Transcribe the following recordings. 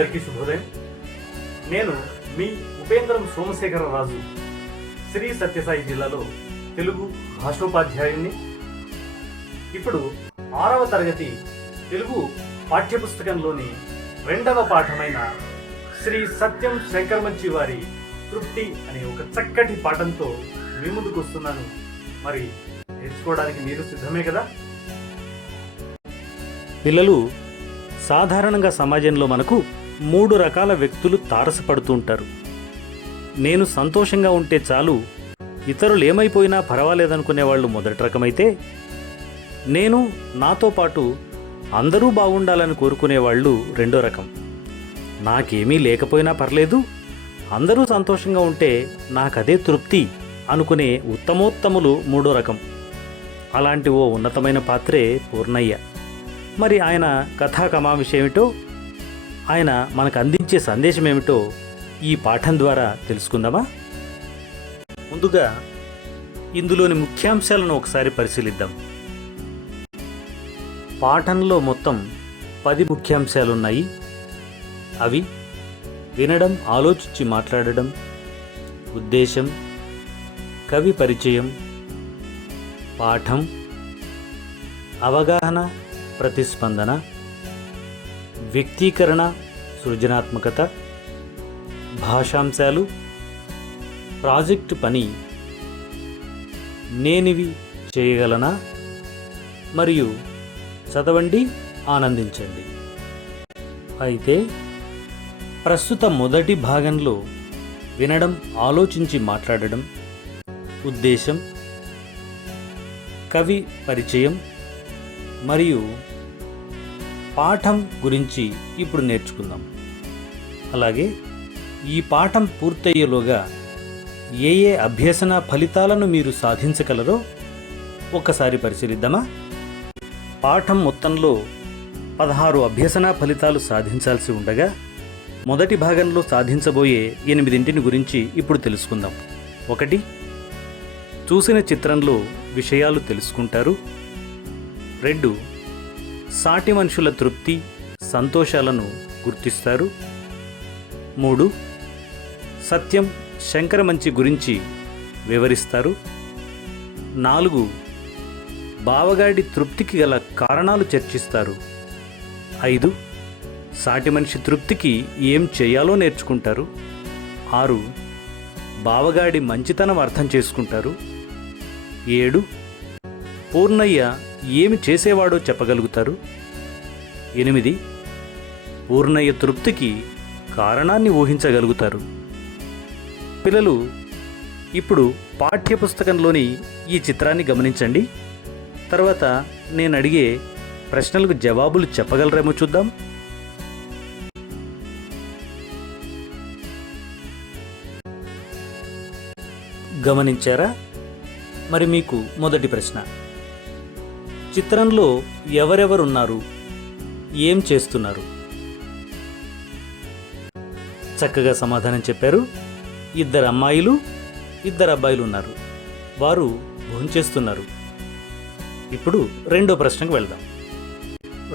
అందరికీ శుభోదయం. నేను మీ ఉపేంద్రం సోమశేఖరరాజు, శ్రీ సత్యసాయి జిల్లాలో తెలుగు భాషోపాధ్యాయుణ్ణి. ఇప్పుడు 6వ తరగతి తెలుగు పాఠ్యపుస్తకంలోని 2వ పాఠమైన శ్రీ సత్యం శంకరమంచి వారి తృప్తి అనే ఒక చక్కటి పాఠంతో మీ ముందుకు వస్తున్నాను. మరి నేర్చుకోవడానికి మీరు సిద్ధమే కదా? పిల్లలు, సాధారణంగా సమాజంలో మనకు 3 రకాల వ్యక్తులు తారసపడుతూ ఉంటారు. నేను సంతోషంగా ఉంటే చాలు, ఇతరులు ఏమైపోయినా పర్వాలేదనుకునే వాళ్ళు మొదటి రకమైతే, నేను నాతో పాటు అందరూ బాగుండాలని కోరుకునేవాళ్ళు 2వ రకం. నాకేమీ లేకపోయినా పర్లేదు, అందరూ సంతోషంగా ఉంటే నాకదే తృప్తి అనుకునే ఉత్తమోత్తములు 3వ రకం. అలాంటి ఓ ఉన్నతమైన పాత్రే పూర్ణయ్య. మరి ఆయన కథా కమావిషయం ఏమిటో, ఆయన మనకు అందించే సందేశం ఏమిటో ఈ పాఠం ద్వారా తెలుసుకుందామా? ముందుగా ఇందులోని ముఖ్యాంశాలను ఒకసారి పరిశీలిద్దాం. పాఠంలో మొత్తం 10 ముఖ్యాంశాలున్నాయి. అవి వినడం, ఆలోచించి మాట్లాడడం, ఉద్దేశం, కవి పరిచయం, పాఠం, అవగాహన, ప్రతిస్పందన, వ్యక్తీకరణ, సృజనాత్మకత, భాషాంశాలు, ప్రాజెక్టు పని, నేనివి చేయగలనా, మరియు చదవండి, ఆనందించండి. అయితే ప్రస్తుత మొదటి భాగంలో వినడం, ఆలోచించి మాట్లాడడం, ఉద్దేశం, కవి పరిచయం మరియు పాఠం గురించి ఇప్పుడు నేర్చుకుందాం. అలాగే ఈ పాఠం పూర్తయ్యేలోగా ఏ అభ్యసన ఫలితాలను మీరు సాధించగలరో ఒక్కసారి పరిశీలిద్దామా? పాఠం మొత్తంలో 16 అభ్యసన ఫలితాలు సాధించాల్సి ఉండగా, మొదటి భాగంలో సాధించబోయే 8 గురించి ఇప్పుడు తెలుసుకుందాం. 1. చూసిన చిత్రంలో విషయాలు తెలుసుకుంటారు. 2. సాటి మనుషుల తృప్తి, సంతోషాలను గుర్తిస్తారు. 3. సత్యం శంకరమంచి గురించి వివరిస్తారు. 4. బావగాడి తృప్తికి గల కారణాలు చర్చిస్తారు. 5. సాటి మనిషి తృప్తికి ఏం చేయాలో నేర్చుకుంటారు. 6. బావగాడి మంచితనం అర్థం చేసుకుంటారు. 7. పూర్ణయ్య ఏమి చేసేవాడో చెప్పగలుగుతారు. 8. పూర్ణయ్య తృప్తికి కారణాన్ని ఊహించగలుగుతారు. పిల్లలు, ఇప్పుడు పాఠ్యపుస్తకంలోని ఈ చిత్రాన్ని గమనించండి. తర్వాత నేను అడిగే ప్రశ్నలకు జవాబులు చెప్పగలరేమో చూద్దాం. గమనించారా? మరి మీకు మొదటి ప్రశ్న, చిత్రంలో ఎవరెవరున్నారు, ఏం చేస్తున్నారు? చక్కగా సమాధానం చెప్పారు. 2 అమ్మాయిలు, 2 అబ్బాయిలు ఉన్నారు. వారు భోంచేస్తున్నారు. ఇప్పుడు 2వ ప్రశ్నకు వెళ్దాం.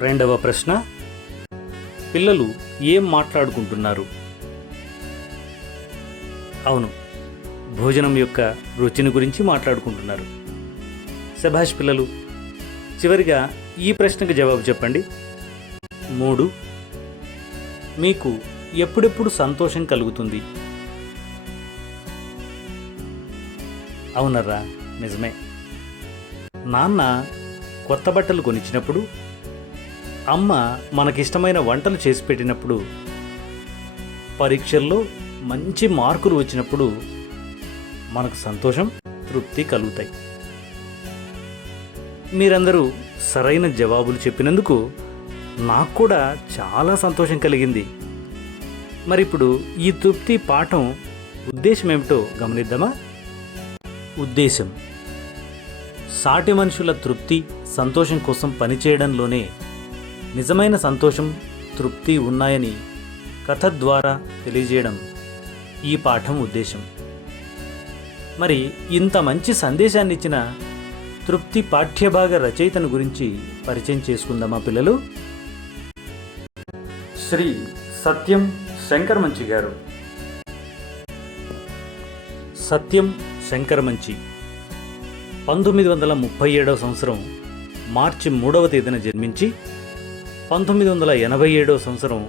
2వ ప్రశ్న, పిల్లలు ఏం మాట్లాడుకుంటున్నారు? అవును, భోజనం యొక్క రుచిని గురించి మాట్లాడుకుంటున్నారు. శభాష్ పిల్లలు. చివరిగా ఈ ప్రశ్నకు జవాబు చెప్పండి. 3. మీకు ఎప్పుడెప్పుడు సంతోషం కలుగుతుంది? అవునర్రా, నిజమే. నాన్న కొత్త బట్టలు కొనిచ్చినప్పుడు, అమ్మ మనకిష్టమైన వంటలు చేసి పెట్టినప్పుడు, పరీక్షల్లో మంచి మార్కులు వచ్చినప్పుడు మనకు సంతోషం, తృప్తి కలుగుతాయి. మీరందరూ సరైన జవాబులు చెప్పినందుకు నాకు కూడా చాలా సంతోషం కలిగింది. మరి ఇప్పుడు ఈ తృప్తి పాఠం ఉద్దేశం ఏమిటో గమనిద్దామా? ఉద్దేశం, సాటి మనుషుల తృప్తి, సంతోషం కోసం పనిచేయడంలోనే నిజమైన సంతోషం, తృప్తి ఉన్నాయని కథ ద్వారా తెలియజేయడం ఈ పాఠం ఉద్దేశం. మరి ఇంత మంచి సందేశాన్ని ఇచ్చిన తృప్తి పాఠ్యభాగ రచయితను గురించి పరిచయం చేసుకుందామా పిల్లలు? శ్రీ సత్యం శంకరమంచి గారు. సత్యం శంకరమంచి 1937 సంవత్సరం మార్చి 3వ తేదీన జన్మించి 1987 సంవత్సరం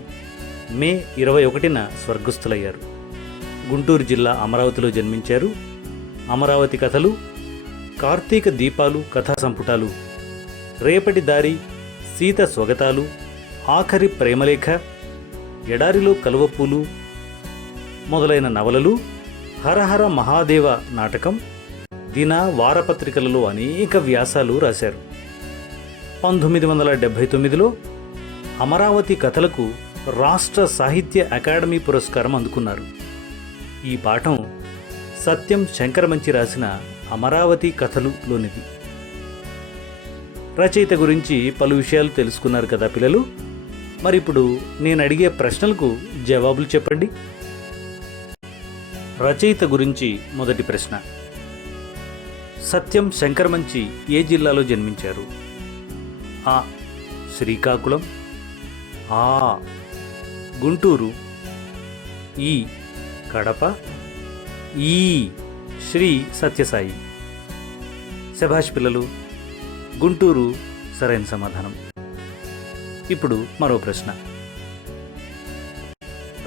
మే 21న స్వర్గస్థులయ్యారు. గుంటూరు జిల్లా అమరావతిలో జన్మించారు. అమరావతి కథలు, కార్తీక దీపాలు కథా సంపుటాలు, రేపటి దారి, సీత స్వగతాలు, ఆఖరి ప్రేమలేఖ, ఎడారిలో కలువపూలు మొదలైన నవలలు, హరహర మహాదేవ నాటకం, దిన వారపత్రికలలో అనేక వ్యాసాలు రాశారు. 1979లో అమరావతి కథలకు రాష్ట్ర సాహిత్య అకాడమీ పురస్కారం అందుకున్నారు. ఈ పాఠం సత్యం శంకరమంచి రాసిన అమరావతి కథలులోనిది. రచయిత గురించి పలు విషయాలు తెలుసుకున్నారు కదా పిల్లలు. మరిప్పుడు నేను అడిగే ప్రశ్నలకు జవాబులు చెప్పండి. రచయిత గురించి మొదటి ప్రశ్న. సత్యం శంకరమంచి ఏ జిల్లాలో జన్మించారు? ఆ. శ్రీకాకుళం, ఆ. గుంటూరు, ఈ. కడప, ఈ. శ్రీ సత్యసాయి. శభాష్ పిల్లలు, గుంటూరు సరైన సమాధానం. ఇప్పుడు మరో ప్రశ్న.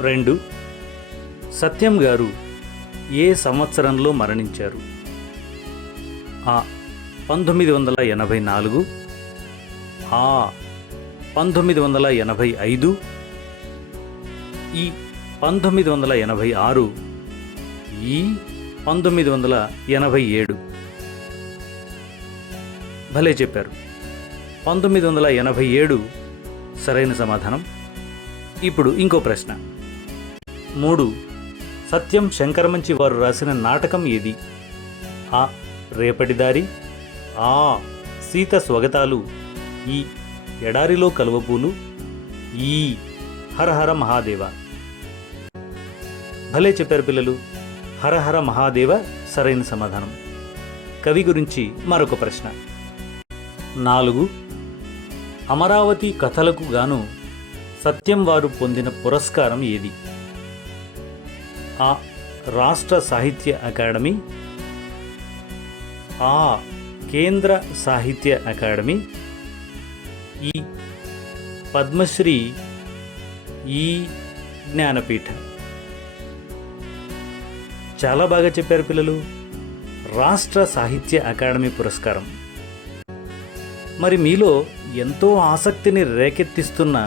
2. సత్యం గారు ఏ సంవత్సరంలో మరణించారు? ఆ. 1984, ఆ. 1985, ఈ. 1986, ఈ. 1987. భలే చెప్పారు. 1987 సరైన సమాధానం. ఇప్పుడు ఇంకో ప్రశ్న. 3. సత్యం శంకరమంచి వారు రాసిన నాటకం ఏది? ఆ. రేపటి దారి, ఆ. సీత స్వగతాలు, ఈ. ఎడారిలో కలువపూలు, ఈ. హరహర మహాదేవ. భలే చెప్పారు పిల్లలు. హరహర మహాదేవ సరైన సమాధానం. కవి గురించి మరొక ప్రశ్న. 4. అమరావతి కథలకు గాను సత్యం వారు పొందిన పురస్కారం ఏది? ఆ. రాష్ట్ర సాహిత్య అకాడమీ, ఆ. కేంద్ర సాహిత్య అకాడమీ, ఈ. పద్మశ్రీ, ఈ. జ్ఞానపీఠ. చాలా బాగా చెప్పారు పిల్లలు. రాష్ట్ర సాహిత్య అకాడమీ పురస్కారం. మరి మీలో ఎంతో ఆసక్తిని రేకెత్తిస్తున్న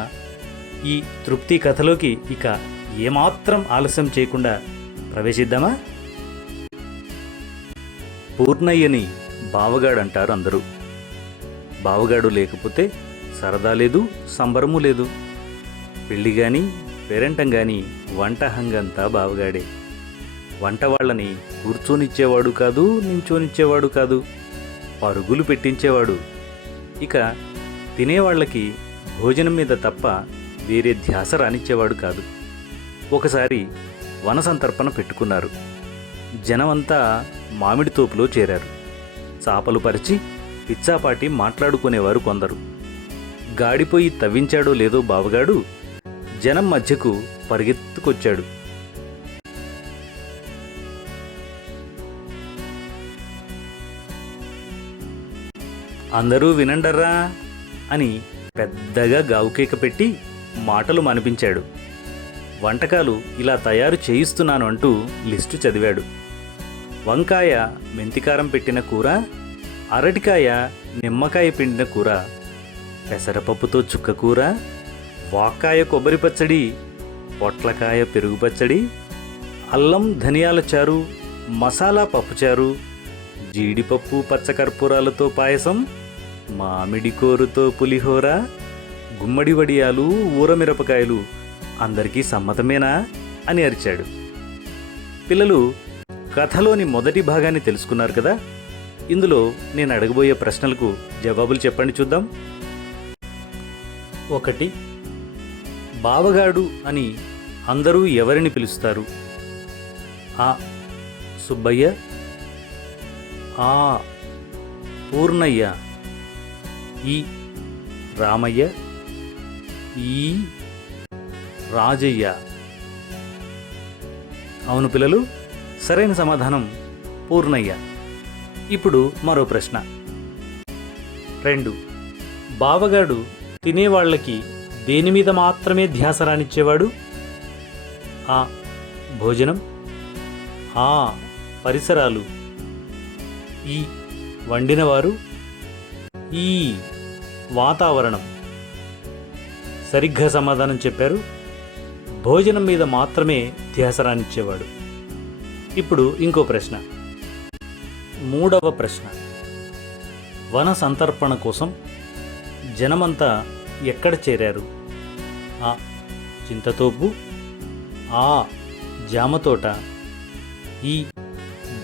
ఈ తృప్తి కథలోకి ఇక ఏమాత్రం ఆలస్యం చేయకుండా ప్రవేశిద్దామా? పూర్ణయ్యని బావగాడంటారు అందరూ. బావగాడు లేకపోతే సరదా లేదు, సంబరము లేదు. పెళ్ళి గాని, పేరంటం గాని వంట హంగంతా బావగాడే. వంట వాళ్ళని కూర్చోనిచ్చేవాడు కాదు, నించోనిచ్చేవాడు కాదు, పరుగులు పెట్టించేవాడు. ఇక తినేవాళ్లకి భోజనం మీద తప్ప వేరే ధ్యాస రానిచ్చేవాడు కాదు. ఒకసారి వనసంతర్పణ పెట్టుకున్నారు. జనమంతా మామిడి తోపులో చేరారు. చాపలు పరిచి పిచ్చాపాటి మాట్లాడుకునేవారు కొందరు. గాడిపోయి తవ్వించాడో లేదో బావగాడు జనం మధ్యకు పరిగెత్తుకొచ్చాడు. అందరూ వినండర్రా అని పెద్దగా గావుకేక పెట్టి మాటలు మనిపించాడు. వంటకాలు ఇలా తయారు చేయిస్తున్నాను అంటూ లిస్టు చదివాడు. వంకాయ మెంతికారం పెట్టిన కూర, అరటికాయ నిమ్మకాయ పిండిన కూర, పెసరపప్పుతో చుక్క కూర, వాక్కాయ కొబ్బరి పచ్చడి, పొట్లకాయ పెరుగు పచ్చడి, అల్లం ధనియాల చారు, మసాలా పప్పుచారు, జీడిపప్పు పచ్చకర్పూరాలతో పాయసం, మామిడి కోరుతో పులిహోర, గుమ్మడి వడియాలు, ఊరమిరపకాయలు అందరికీ సమ్మతమేనా అని అరిచాడు. పిల్లలు, కథలోని మొదటి భాగాన్ని తెలుసుకున్నారు కదా. ఇందులో నేను అడగబోయే ప్రశ్నలకు జవాబులు చెప్పండి చూద్దాం. 1. బావగాడు అని అందరూ ఎవరిని పిలుస్తారు? ఆ. సుబ్బయ్య, ఆ. పూర్ణయ్య, ఈ. రామయ్య, ఈ. రాజయ్య. అవును పిల్లలు, సరైన సమాధానం పూర్ణయ్య. ఇప్పుడు మరో ప్రశ్న. 2. బావగాడు తినేవాళ్ళకి దేని మీద మాత్రమే ధ్యాస రానిచ్చేవాడు? ఆ. భోజనం. ఆ. పరిసరాలు. ఈ. వండినవారు. ఈ. వాతావరణం. సరిగ్గా సమాధానం చెప్పారు. భోజనం మీద మాత్రమే ధ్యాస రానిచ్చేవాడు. ఇప్పుడు ఇంకో ప్రశ్న. 3వ ప్రశ్న. వన సంతర్పణ కోసం జనమంతా ఎక్కడ చేరారు? ఆ. చింతతోపు. ఆ. జామ తోట. ఈ.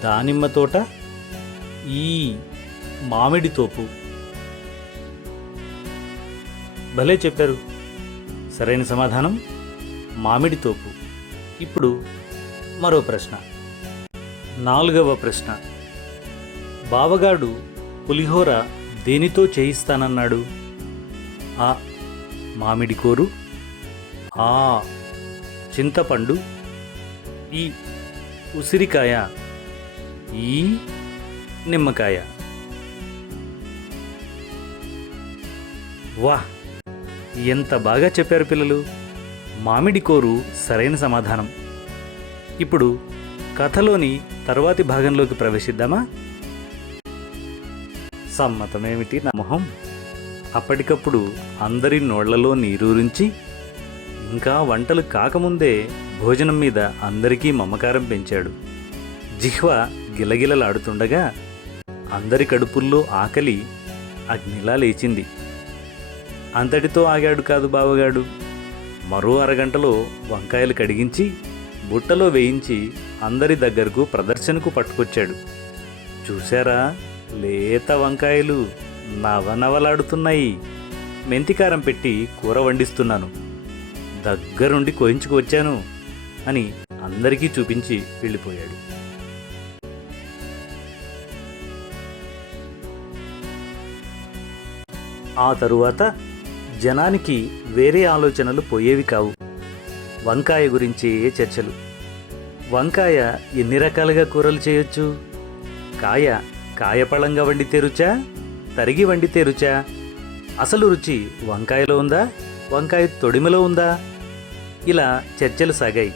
దానిమ్మ తోట. ఈ. మామిడి తోపు. భలే చెప్పారు. సరైన సమాధానం మామిడి తోపు. ఇప్పుడు మరో ప్రశ్న. 4వ ప్రశ్న. బావగాడు పులిహోర దేనితో చేయిస్తానన్నాడు? ఆ. మామిడి కోరు. ఆ. చింతపండు. ఈ. ఉసిరికాయ. ఈ. నిమ్మకాయ. వాహ్, ఎంత బాగా చెప్పారు పిల్లలు. మామిడి కోరు సరైన సమాధానం. ఇప్పుడు కథలోని తరువాతి భాగంలోకి ప్రవేశిద్దామా? సమ్మతమేమిటి నా మొహం. అప్పటికప్పుడు అందరి నోళ్లలో నీరూరించి, ఇంకా వంటలు కాకముందే భోజనం మీద అందరికీ మమకారం పెంచాడు. జిహ్వ గిలగిలలాడుతుండగా అందరి కడుపుల్లో ఆకలి అగ్నిలా లేచింది. అంతటితో ఆగాడు కాదు బావగాడు. మరో అరగంటలో వంకాయలు కడిగించి బుట్టలో వేయించి అందరి దగ్గరకు ప్రదర్శనకు పట్టుకొచ్చాడు. చూశారా, లేత వంకాయలు నవనవలాడుతున్నాయి. మెంతికారం పెట్టి కూర వండిస్తున్నాను, దగ్గరుండి కోయించుకు వచ్చాను అని అందరికీ చూపించి వెళ్ళిపోయాడు. ఆ తరువాత జనానికి వేరే ఆలోచనలు పోయేవి కావు. వంకాయ గురించే చర్చలు. వంకాయ ఎన్ని రకాలుగా కూరలు చేయొచ్చు? కాయపళంగా వండితే రుచా, తరిగి వండితే రుచా, అసలు రుచి వంకాయలో ఉందా, వంకాయ తొడిమలో ఉందా? ఇలా చర్చలు సాగాయి.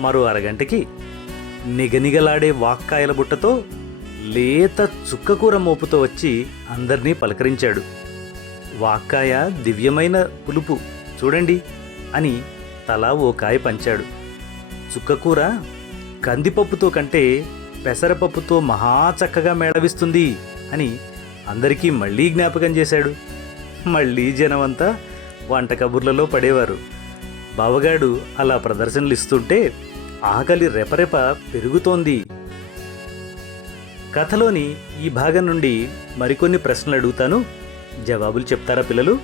మరో అరగంటకి నిగనిగలాడే వాక్కాయల బుట్టతో లేత చుక్కకూర మోపుతో వచ్చి అందర్నీ పలకరించాడు. వాక్కాయ దివ్యమైన పులుపు చూడండి అని తలా ఓ కాయ పంచాడు. చుక్కకూర కందిపప్పుతో కంటే పెసరపప్పుతో మహా చక్కగా మేళవిస్తుంది అని అందరికీ మళ్ళీ జ్ఞాపకం చేశాడు. మళ్ళీ జనమంతా వంట కబుర్లలో పడేవారు. బావగాడు అలా ప్రదర్శనలు ఇస్తుంటే ఆకలి రెపరెప పెరుగుతోంది. కథలోని ఈ భాగం నుండి మరికొన్ని ప్రశ్నలు అడుగుతాను, జవాబులు చెప్తారా పిల్లలు?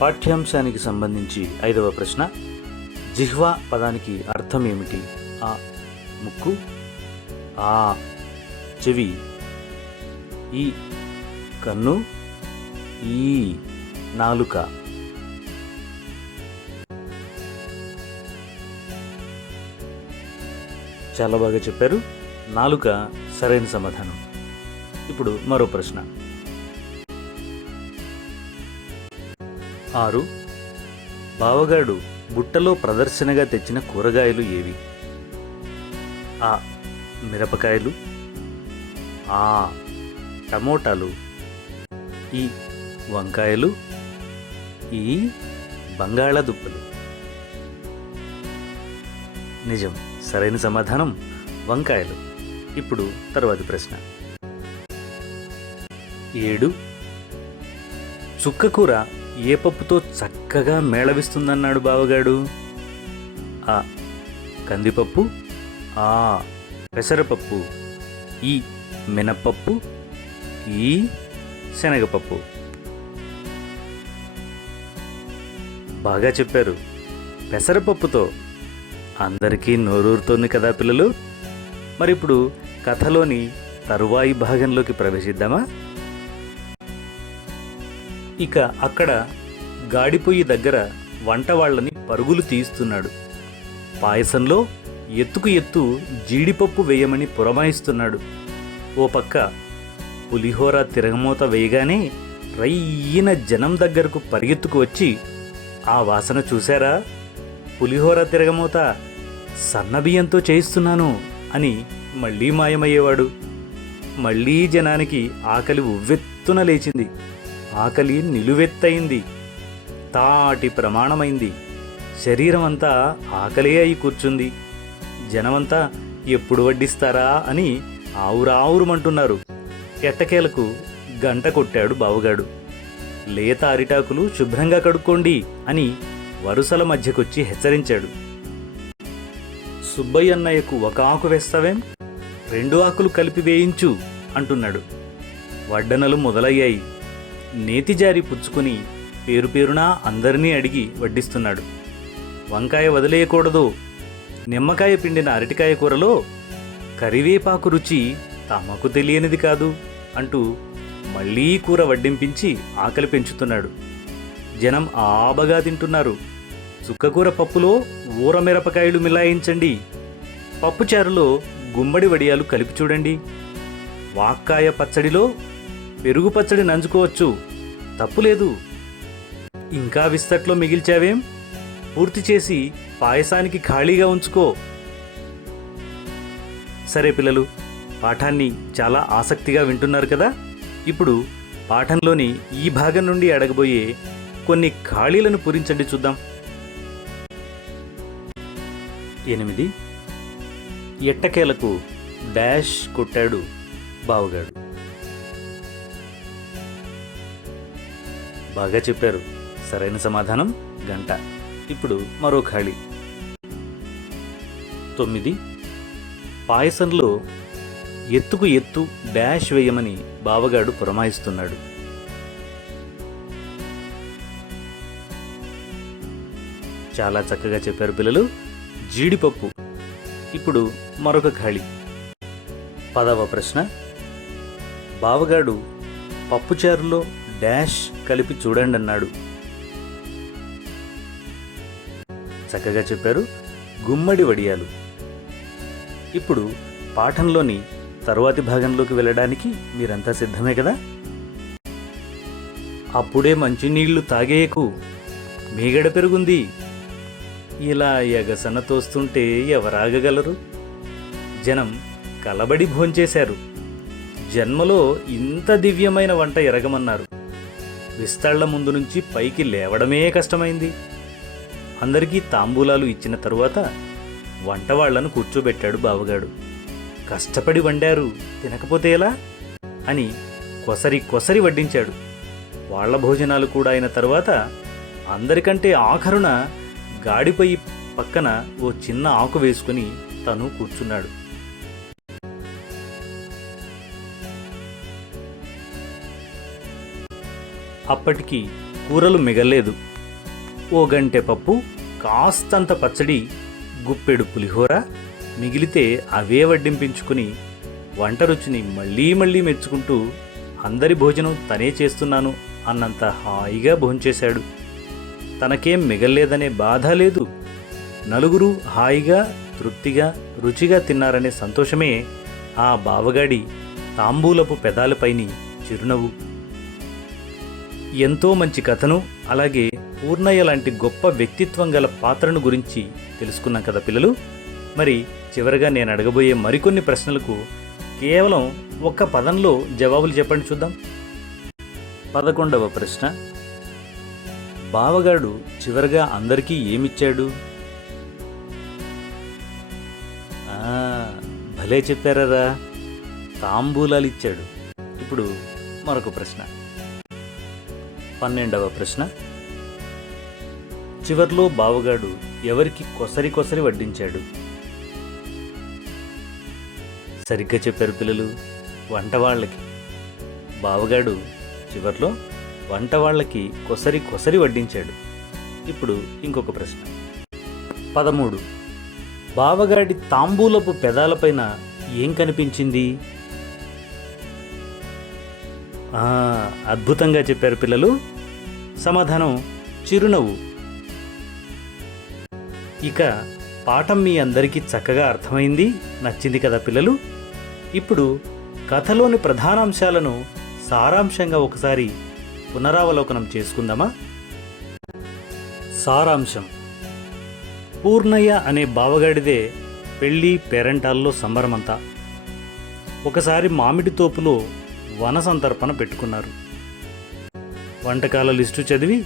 పాఠ్యాంశానికి సంబంధించి 5వ ప్రశ్న. జిహ్వా పదానికి అర్థం ఏమిటి? ఆ. ముక్కు. ఆ. చెవి. ఈ. కన్ను. ఈ. నాలుక. చాలా బాగా చెప్పారు. నాలుక సరైన సమాధానం. ఇప్పుడు మరో ప్రశ్న. 6. బావగాడు బుట్టలో ప్రదర్శనగా తెచ్చిన కూరగాయలు ఏవి? ఆ. మిరపకాయలు. ఆ. టమోటాలు. ఈ. వంకాయలు. ఈ. బంగాళాదుంపలు. నిజం, సరైన సమాధానం వంకాయలు. ఇప్పుడు తర్వాతి ప్రశ్న. 7. చుక్కకూర ఏ పప్పుతో చక్కగా మేళవిస్తుందన్నాడు బావగాడు? ఆ. కందిపప్పు. ఆ. పెసరపప్పు. ఈ. మినప్పప్పు. ఈ. శనగపప్పు. బాగా చెప్పారు. పెసరపప్పుతో. అందరికీ నోరూరుతోంది కదా పిల్లలు. మరిప్పుడు కథలోని తరువాయి భాగంలోకి ప్రవేశిద్దామా? ఇక అక్కడ గాడిపొయ్యి దగ్గర వంట వాళ్ళని పరుగులు తీస్తున్నాడు. పాయసంలో ఎత్తుకు ఎత్తు జీడిపప్పు వేయమని పురమాయిస్తున్నాడు. ఓ పక్క పులిహోర తిరగమూత వేయగానే రయ్యిన జనం దగ్గరకు పరిగెత్తుకు వచ్చి, ఆ వాసన చూశారా? పులిహోర తిరగమూత సన్నబియ్యంతో చేయిస్తున్నాను అని మళ్ళీ మాయమయ్యేవాడు. మళ్ళీ జనానికి ఆకలి ఉవ్వెత్తున లేచింది. ఆకలి నిలువెత్తయింది, తాటి ప్రమాణమైంది. శరీరం అంతా ఆకలే అయి కూర్చుంది. జనమంతా ఎప్పుడు వడ్డిస్తారా అని ఆవురావురుమంటున్నారు. ఎట్టకేలకు గంట కొట్టాడు బావగాడు. లేత అరిటాకులు శుభ్రంగా కడుక్కోండి అని వరుసల మధ్యకొచ్చి హెచ్చరించాడు. సుబ్బయ్యన్నయ్యకు ఒక ఆకు వేస్తావేం, 2 ఆకులు కలిపి వేయించు అంటున్నాడు. వడ్డనలు మొదలయ్యాయి. నేతిజారి పుచ్చుకుని పేరు పేరునా అందరినీ అడిగి వడ్డిస్తున్నాడు. వంకాయ వదిలేయకూడదు, నిమ్మకాయ పిండిన అరటికాయ కూరలో కరివేపాకు రుచి తమకు తెలియనిది కాదు అంటూ మళ్లీ కూర వడ్డింపించి ఆకలి పెంచుతున్నాడు. జనం ఆబగా తింటున్నారు. చుక్కకూర పప్పులో ఊరమిరపకాయలు మిలాయించండి, పప్పుచారులో గుమ్మడి వడియాలు కలిపి చూడండి, వాక్కాయ పచ్చడిలో పెరుగు పచ్చడి నంచుకోవచ్చు, తప్పులేదు. ఇంకా విస్తట్లో మిగిల్చావేం, పూర్తి చేసి పాయసానికి ఖాళీగా ఉంచుకో. సరే పిల్లలు, పాఠాన్ని చాలా ఆసక్తిగా వింటున్నారు కదా. ఇప్పుడు పాఠంలోని ఈ భాగం నుండి అడగబోయే కొన్ని ఖాళీలను పూరించండి చూద్దాం. 8. ఎట్టకేలకు డాష్ కొట్టాడు బావగాడు. బాగా చెప్పారు. సరైన సమాధానం గంట. ఇప్పుడు మరో ఖాళీ. 9. పాయసంలో ఎత్తుకు ఎత్తు డాష్ వేయమని బావగాడు పురమాయిస్తున్నాడు. చాలా చక్కగా చెప్పారు పిల్లలు. జీడిపప్పు. ఇప్పుడు మరొక ఖాళీ. 10వ ప్రశ్న. బావగాడు పప్పుచారులో డాష్ కలిపి చూడండి అన్నాడు. చక్కగా చెప్పారు. గుమ్మడి వడియాలు. ఇప్పుడు పాఠంలోని తరువాతి భాగంలోకి వెళ్ళడానికి మీరంతా సిద్ధమే కదా. అప్పుడే మంచినీళ్లు తాగేయకు, మీగడ పెరుగుంది. ఇలా ఎగసన తోస్తుంటే ఎవరాగగలరు? జనం కలబడి భోంచేశారు. జన్మలో ఇంత దివ్యమైన వంట ఎరగమన్నారు. విస్తాళ్ల ముందు నుంచి పైకి లేవడమే కష్టమైంది. అందరికీ తాంబూలాలు ఇచ్చిన తరువాత వంటవాళ్లను కూర్చోబెట్టాడు బావగాడు. కష్టపడి వండారు, తినకపోతే ఎలా అని కొసరి కొసరి వడ్డించాడు. వాళ్ల భోజనాలు కూడా అయిన తరువాత అందరికంటే ఆఖరున గాడిపై పక్కన ఓ చిన్న ఆకు వేసుకుని తను కూర్చున్నాడు. అప్పటికి కూరలు మిగల్లేదు. ఓ గంటె పప్పు, కాస్తంత పచ్చడి, గుప్పెడు పులిహోర మిగిలితే అవే వడ్డింపించుకుని వంట రుచిని మళ్ళీ మళ్ళీ మెచ్చుకుంటూ అందరి భోజనం తనే చేస్తున్నాను అన్నంత హాయిగా భోంచేశాడు. తనకేం మిగల్లేదనే బాధ లేదు. నలుగురు హాయిగా తృప్తిగా రుచిగా తిన్నారనే సంతోషమే ఆ బావగాడి తాంబూలపు పెదాలపైని చిరునవ్వు. ఎంతో మంచి కథను, అలాగే పూర్ణయ్య లాంటి గొప్ప వ్యక్తిత్వం గల పాత్రను గురించి తెలుసుకున్నాం కదా పిల్లలు. మరి చివరిగా నేను అడగబోయే మరికొన్ని ప్రశ్నలకు కేవలం ఒక్క పదంలో జవాబులు చెప్పండి చూద్దాం. 11వ ప్రశ్న. బావగాడు చివరిగా అందరికీ ఏమిచ్చాడు? భలే చెప్పారా, తాంబూలాలిచ్చాడు. ఇప్పుడు మరొక ప్రశ్న. 12వ ప్రశ్న. చివర్లో బావగాడు ఎవరికి కొసరి కొసరి వడ్డించాడు? సరిగ్గా చెప్పారు పిల్లలు, వంటవాళ్ళకి. బావగాడు చివర్లో వంటవాళ్ళకి కొసరి కొసరి వడ్డించాడు. ఇప్పుడు ఇంకొక ప్రశ్న. 13. బావగాడి తాంబూలపు పెదాలపైన ఏం కనిపించింది? అద్భుతంగా చెప్పారు పిల్లలు. సమాధానం చిరునవ్వు. ఇక పాఠం మీ అందరికీ చక్కగా అర్థమైంది, నచ్చింది కదా పిల్లలు? ఇప్పుడు కథలోని ప్రధానాంశాలను సారాంశంగా ఒకసారి పునరావలోకనం చేసుకుందామా? సారాంశం: పూర్ణయ్య అనే బావగాడిదే పెళ్ళి పేరంటాల్లో సంబరమంతా. ఒకసారి మామిడి తోపులో వన సంతర్పణ పెట్టుకున్నారు. వంటకాల లిస్టు చదివి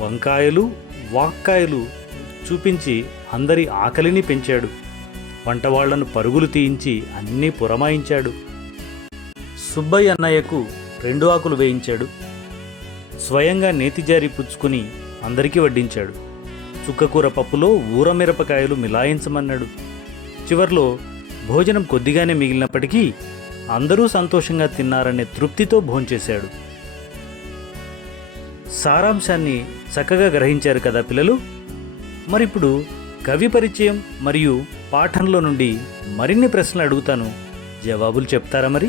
వంకాయలు వాక్కాయలు చూపించి అందరి ఆకలిని పెంచాడు. వంటవాళ్లను పరుగులు తీయించి అన్నీ పురమాయించాడు. సుబ్బయ్య అన్నయ్యకు 2 ఆకులు వేయించాడు. స్వయంగా నేతిజారి పుచ్చుకుని అందరికీ వడ్డించాడు. చుక్కకూర పప్పులో ఊరమిరపకాయలు మిలాయించమన్నాడు. చివర్లో భోజనం కొద్దిగానే మిగిలినప్పటికీ అందరూ సంతోషంగా తిన్నారనే తృప్తితో భోంచేశాడు. సారాంశాన్ని చక్కగా గ్రహించారు కదా పిల్లలు? మరిప్పుడు కవి పరిచయం మరియు పాఠంలో నుండి మరిన్ని ప్రశ్నలు అడుగుతాను, జవాబులు చెప్తారా మరి?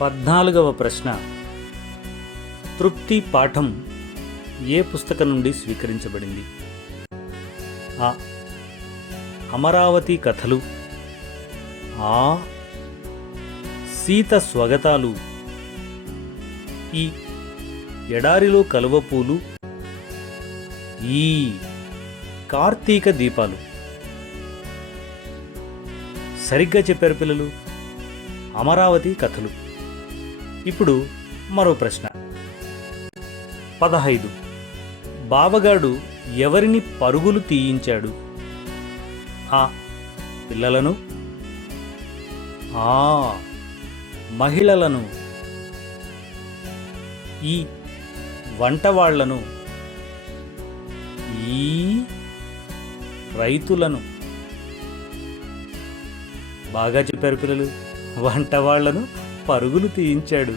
14వ ప్రశ్న: తృప్తి పాఠం ఏ పుస్తకం నుండి స్వీకరించబడింది? ఆ. అమరావతి కథలు. ఆ. సీత స్వగతాలు. ఈ. ఎడారిలో కలువపూలు. ఈ. కార్తీక దీపాలు. సరిగ్గా చెప్పారు పిల్లలు, అమరావతి కథలు. ఇప్పుడు మరో ప్రశ్న. 15. బావగాడు ఎవరిని పరుగులు తీయించాడు? ఆ. పిల్లలను. ఆ. మహిళలను. ఈ. వంటవాళ్లను. ఈ. రైతులను. బాగా చెప్పారు పిల్లలు, వంటవాళ్లను పరుగులు తీయించాడు.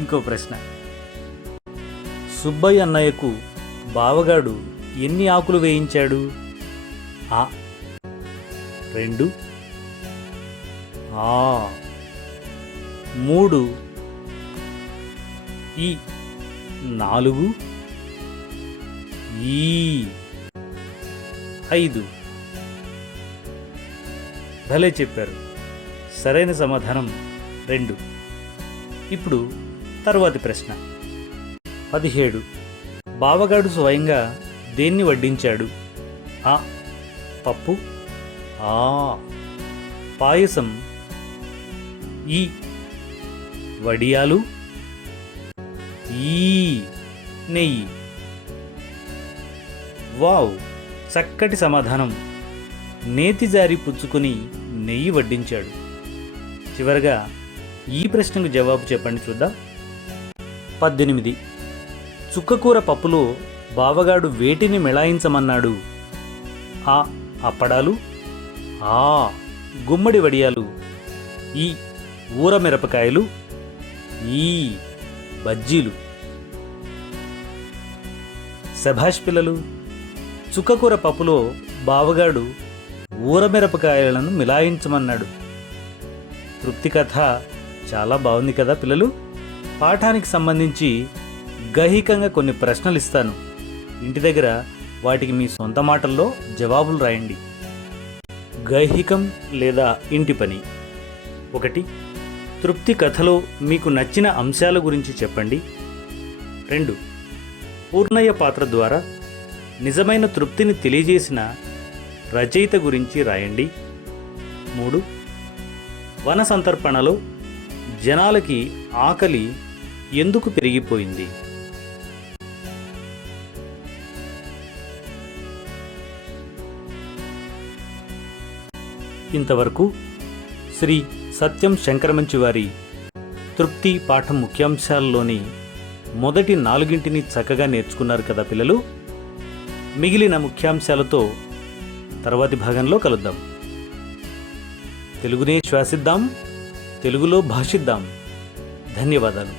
ఇంకో ప్రశ్న. సుబ్బయ్య అన్నయ్యకు బావగాడు ఎన్ని ఆకులు వేయించాడు? ఆ. 2. ఆ. 3. ఈ. 4. ఈ. 5. భలే చెప్పారు. సరైన సమాధానం 2. ఇప్పుడు తరువాతి ప్రశ్న. 17. బావగాడు స్వయంగా దేన్ని వడ్డించాడు? ఆ. పప్పు. ఆ. పాయసం. ఈ. వడియాలు. ఈ. నెయ్యి. వావ్, చక్కటి సమాధానం. నేతిజారి పుచ్చుకుని నెయ్యి వడ్డించాడు. చివరగా ఈ ప్రశ్నకు జవాబు చెప్పండి చూద్దాం. 18. చుక్కకూర పప్పులో బావగాడు వేటిని మిళాయించమన్నాడు? ఆ. అప్పడాలు. ఆ. గుమ్మడి వడియాలు. ఈ. ఊరమిరపకాయలు. ఈ. బజ్జీలు. శభాష్ పిల్లలు, చుక్కకూర పప్పులో బావగాడు ఊరమిరపకాయలను మిలాయించమన్నాడు. తృప్తి కథ చాలా బాగుంది కదా పిల్లలు? పాఠానికి సంబంధించి గహికంగా కొన్ని ప్రశ్నలు ఇస్తాను. ఇంటి దగ్గర వాటికి మీ సొంత మాటల్లో జవాబులు రాయండి. గైహికం లేదా ఇంటి పని. 1. తృప్తి కథలో మీకు నచ్చిన అంశాల గురించి చెప్పండి. 2. పూర్ణయ్య పాత్ర ద్వారా నిజమైన తృప్తిని తెలియజేసిన రచయిత గురించి రాయండి. 3. వన సంతర్పణలో జనాలకి ఆకలి ఎందుకు పెరిగిపోయింది? ఇంతవరకు శ్రీ సత్యం శంకరమంచి వారి తృప్తి పాఠం ముఖ్యాంశాల్లోని మొదటి 4 చక్కగా నేర్చుకున్నారు కదా పిల్లలు? మిగిలిన ముఖ్యాంశాలతో తర్వాతి భాగంలో కలుద్దాం. తెలుగునే శ్వాసిద్దాం, తెలుగులో భాషిద్దాం. ధన్యవాదాలు.